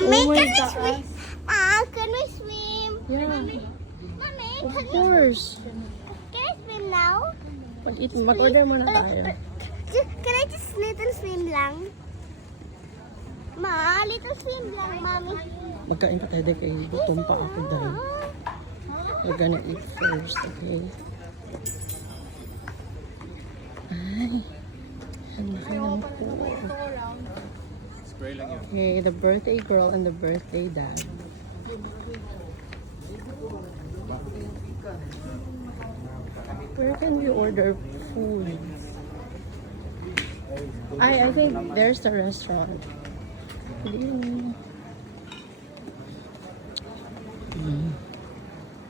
Mommy, Oh my can we gosh. swim? Can we swim? Yeah, Mommy, of can course. I swim now? Mag-order muna tayo. Can I just little swim lang? Ma, little swim lang, Mommy. Magkain pa tayo kay gutom pa ako dahil. We're gonna eat first, okay? Ay, ang laki ng pool. Okay, the birthday girl and the birthday dad. Where can we order food? I think there's the restaurant.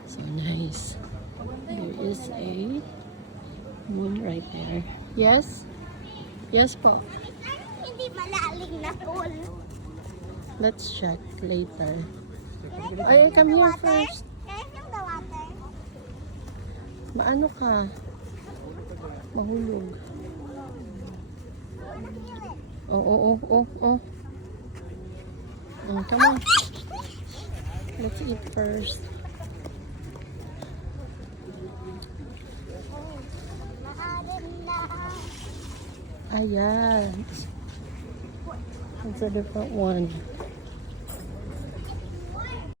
So nice. There is a moon right there. Yes? Yes po. Hindi malalim na pool. Let's check later. Ay, come here first. Can I swim the water? Maano ka? Mahulog. Oh. Come on. Let's eat first. Maalim na. Ayan. It's a different one.